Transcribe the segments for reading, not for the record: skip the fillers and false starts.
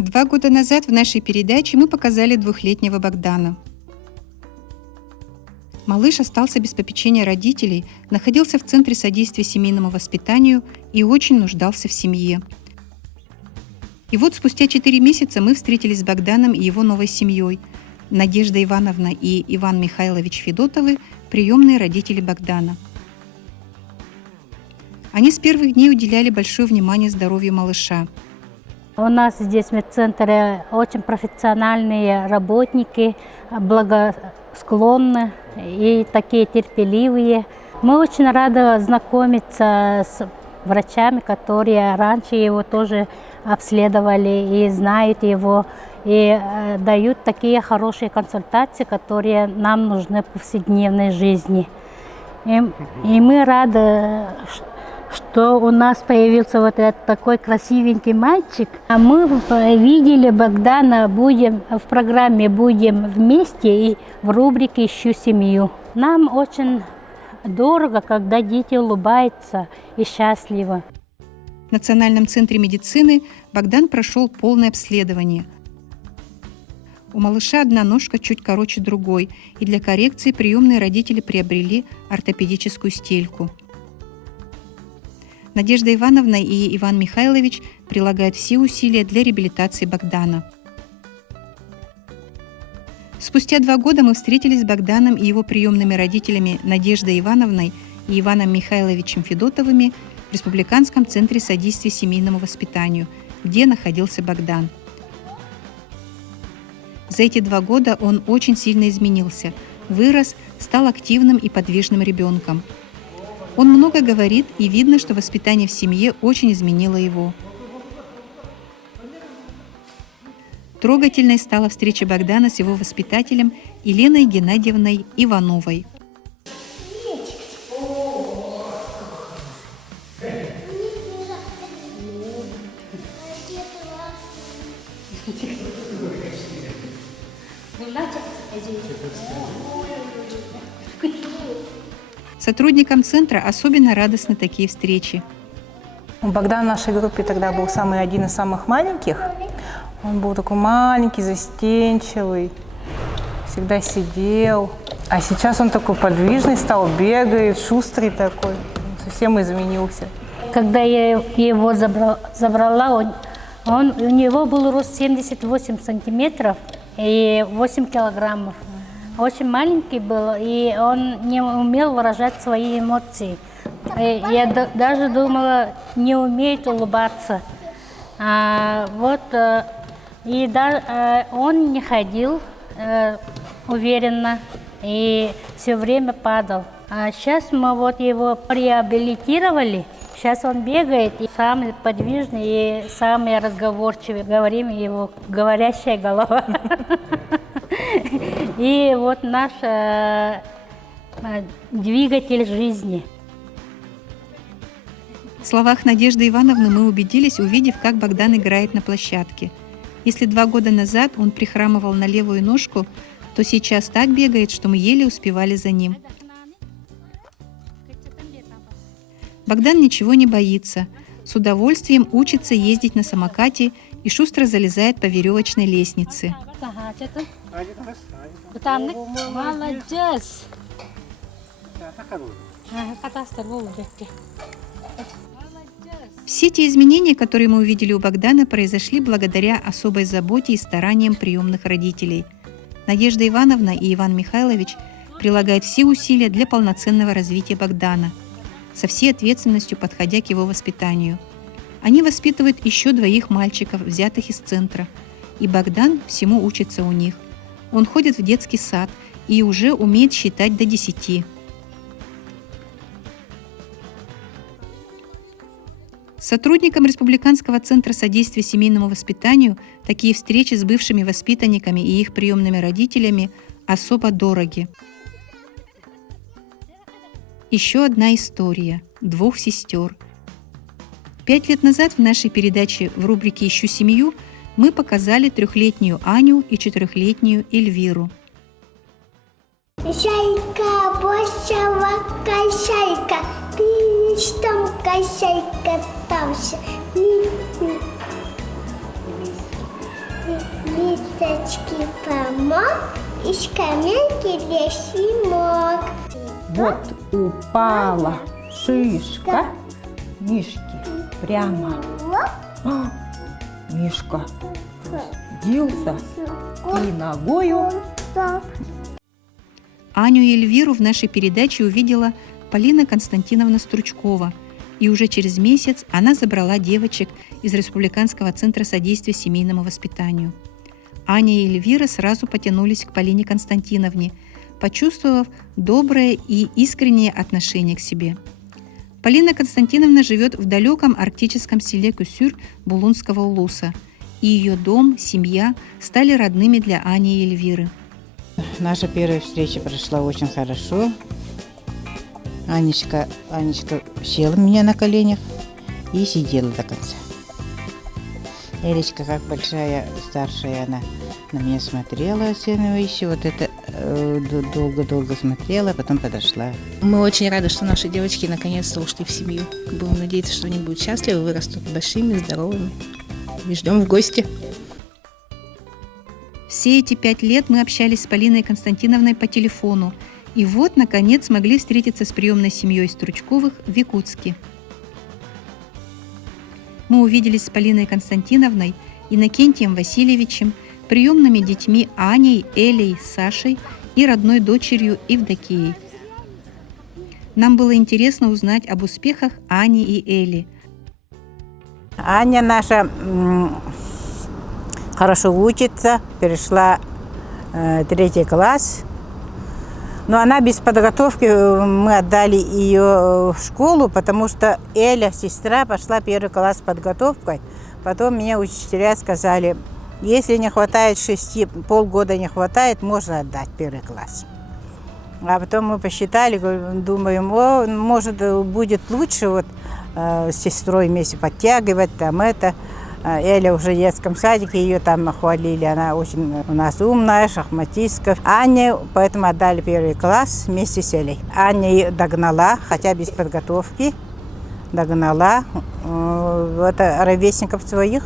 2 года назад в нашей передаче мы показали 2-летнего Богдана. Малыш остался без попечения родителей, находился в Центре содействия семейному воспитанию и очень нуждался в семье. И вот спустя 4 месяца мы встретились с Богданом и его новой семьей. Надежда Ивановна и Иван Михайлович Федотовы – приемные родители Богдана. Они с первых дней уделяли большое внимание здоровью малыша. У нас здесь в медцентре очень профессиональные работники, благосклонны и такие терпеливые. Мы очень рады знакомиться с врачами, которые раньше его тоже обследовали и знают его, и дают такие хорошие консультации, которые нам нужны в повседневной жизни. И мы рады, что у нас появился вот этот такой красивенький мальчик. А мы видели Богдана в программе «Будем вместе» и в рубрике «Ищу семью». Нам очень дорого, когда дети улыбаются и счастливы. В Национальном центре медицины Богдан прошел полное обследование. У малыша одна ножка чуть короче другой, и для коррекции приемные родители приобрели ортопедическую стельку. Надежда Ивановна и Иван Михайлович прилагают все усилия для реабилитации Богдана. Спустя 2 года мы встретились с Богданом и его приемными родителями Надеждой Ивановной и Иваном Михайловичем Федотовыми в Республиканском центре содействия семейному воспитанию, где находился Богдан. За эти 2 года он очень сильно изменился, вырос, стал активным и подвижным ребенком. Он много говорит, и видно, что воспитание в семье очень изменило его. Трогательной стала встреча Богдана с его воспитателем Еленой Геннадьевной Ивановой. Сотрудникам центра особенно радостны такие встречи. Богдан в нашей группе тогда был один из самых маленьких. Он был такой маленький, застенчивый, всегда сидел. А сейчас он такой подвижный стал, бегает, шустрый такой, совсем изменился. Когда я его забрала, у него был рост 78 сантиметров и 8 килограммов. Очень маленький был, и он не умел выражать свои эмоции. Я даже думала, не умеет улыбаться. Он не ходил уверенно и все время падал. А сейчас мы его реабилитировали. Сейчас он бегает, и самый подвижный, и самый разговорчивый. Говорим его говорящая голова. И вот наш двигатель жизни. В словах Надежды Ивановны мы убедились, увидев, как Богдан играет на площадке. Если 2 года назад он прихрамывал на левую ножку, то сейчас так бегает, что мы еле успевали за ним. Богдан ничего не боится, с удовольствием учится ездить на самокате и шустро залезает по веревочной лестнице. Молодец! Все те изменения, которые мы увидели у Богдана, произошли благодаря особой заботе и стараниям приемных родителей. Надежда Ивановна и Иван Михайлович прилагают все усилия для полноценного развития Богдана, со всей ответственностью подходя к его воспитанию. Они воспитывают еще 2 мальчиков, взятых из центра, и Богдан всему учится у них. Он ходит в детский сад и уже умеет считать до 10. Сотрудникам Республиканского центра содействия семейному воспитанию такие встречи с бывшими воспитанниками и их приемными родителями особо дороги. Еще одна история 2 сестер. 5 лет назад в нашей передаче в рубрике «Ищу семью» мы показали 3-летнюю Аню и 4-летнюю Эльвиру. Шайка, босова кошайка, ты что, кошайка, катался? девочке помог, из каменки лезть не мог. Вот упала шишка Мишки прямо. Мишка садился и ногою. Аню и Эльвиру в нашей передаче увидела Полина Константиновна Стручкова, и уже через месяц она забрала девочек из Республиканского центра содействия семейному воспитанию. Аня и Эльвира сразу потянулись к Полине Константиновне, почувствовав доброе и искреннее отношение к себе. Полина Константиновна живет в далеком арктическом селе Кусюр Булунского улуса, и ее дом, семья стали родными для Ани и Эльвиры. Наша первая встреча прошла очень хорошо. Анечка села у меня на коленях и сидела до конца. Элечка, как большая, старшая, она на меня смотрела оценивающе, вот это долго-долго смотрела, потом подошла. Мы очень рады, что наши девочки наконец-то ушли в семью. Будем надеяться, что они будут счастливы, вырастут большими, здоровыми. И ждем в гости. Все эти 5 лет мы общались с Полиной Константиновной по телефону, и вот, наконец, смогли встретиться с приемной семьей Стручковых в Якутске. Мы увиделись с Полиной Константиновной, Иннокентием Васильевичем, приемными детьми Аней, Элей, Сашей и родной дочерью Евдокией. Нам было интересно узнать об успехах Ани и Эли. Аня наша хорошо учится, перешла 3 класс. Но она без подготовки, мы отдали ее в школу, потому что Эля, сестра, пошла 1 класс с подготовкой. Потом мне учителя сказали, если не хватает 6, полгода не хватает, можно отдать 1 класс. А потом мы посчитали, думаем, может будет лучше вот с сестрой вместе подтягивать, там это. Эля уже в детском садике, ее там хвалили, она очень у нас умная, шахматистка. Аня, поэтому отдали 1 класс вместе с Элей. Аня догнала, хотя без подготовки, догнала ровесников своих,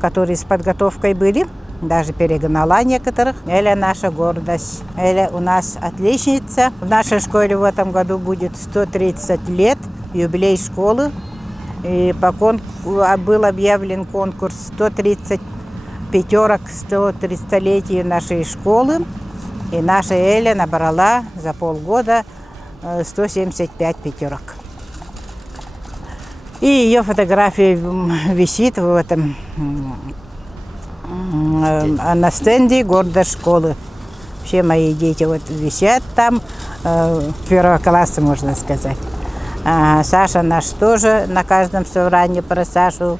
которые с подготовкой были, даже перегнала некоторых. Эля наша гордость. Эля у нас отличница. В нашей школе в этом году будет 130 лет, юбилей школы. И был объявлен конкурс 130 пятерок к 130-летию нашей школы. И наша Эля набрала за полгода 175 пятерок. И ее фотография висит в этом, на стенде гордость школы. Все мои дети вот висят там, 1 класса, можно сказать. Саша наш тоже, на каждом собрании про Сашу,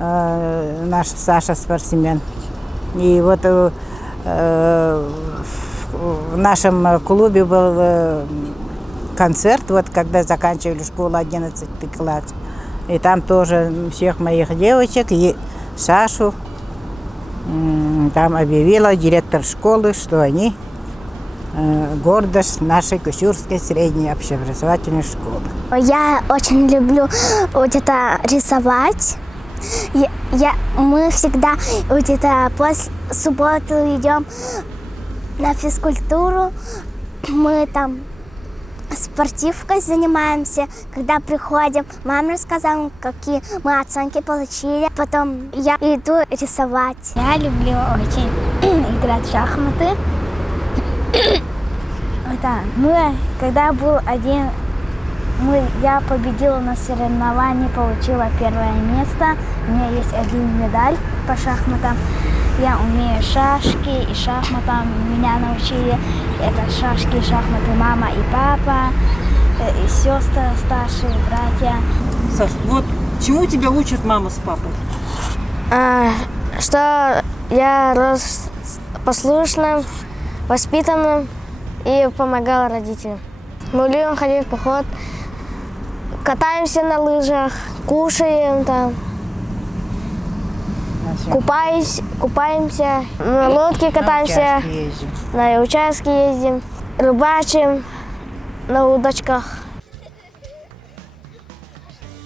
наш Саша спортсмен. И вот в нашем клубе был концерт, вот когда заканчивали школу 11 класс. И там тоже всех моих девочек и Сашу там объявила директор школы, что они гордость нашей Кусюрской средней общеобразовательной школы. Я очень люблю вот это рисовать. Мы всегда вот это после субботы идем на физкультуру. Мы там спортивкой занимаемся. Когда приходим, мама рассказала, какие мы оценки получили. Потом я иду рисовать. Я люблю очень играть в шахматы. Когда был один, я победила на соревновании, получила 1 место. У меня есть 1 медаль по шахматам. Я умею шашки и шахматам. Меня научили это шашки и шахматы мама и папа, и сестры старшие, братья. Саш, вот чему тебя учат мама с папой? Что я рос послушным, воспитанным и помогал родителям. Мы любим ходить в поход, катаемся на лыжах, кушаем там, купаемся, на лодке катаемся, на участке ездим, рыбачим на удочках.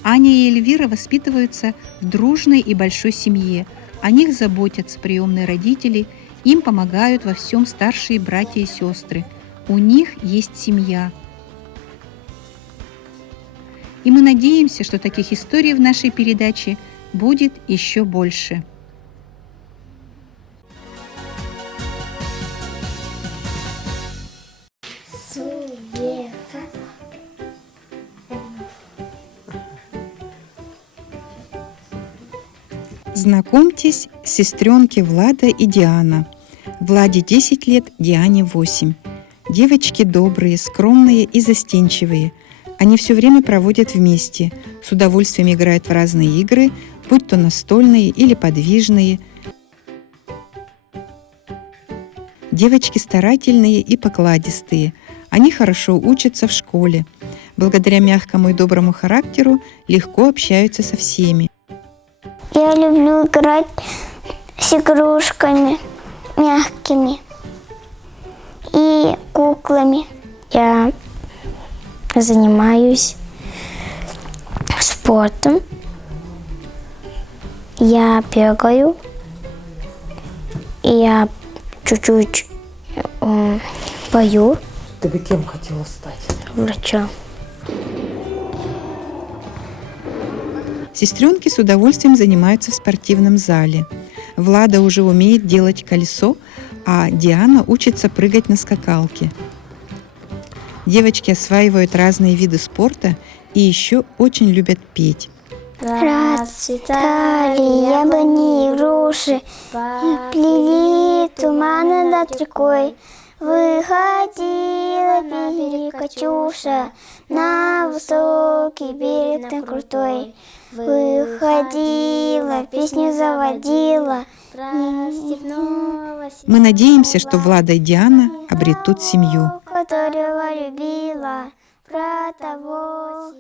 Аня и Эльвира воспитываются в дружной и большой семье. О них заботятся приемные родители, Им помогают во всем старшие братья и сестры. У них есть семья. И мы надеемся, что таких историй в нашей передаче будет еще больше. Знакомьтесь, сестренки Влада и Диана. Владе 10 лет, Диане 8. Девочки добрые, скромные и застенчивые. Они все время проводят вместе, с удовольствием играют в разные игры, будь то настольные или подвижные. Девочки старательные и покладистые. Они хорошо учатся в школе. Благодаря мягкому и доброму характеру легко общаются со всеми. Я люблю играть с игрушками мягкими и куклами. Я занимаюсь спортом. Я бегаю. И я чуть-чуть пою. Ты бы кем хотела стать? Врачом. Сестренки с удовольствием занимаются в спортивном зале. Влада уже умеет делать колесо, а Диана учится прыгать на скакалке. Девочки осваивают разные виды спорта и еще очень любят петь. Расцветали яблони и груши, плели туманы над рекой. Выходила на берег Катюша, на высокий берег на крутой. Выходила, песню заводила. Мы надеемся, что Влада и Диана обретут семью. Которого любила, про того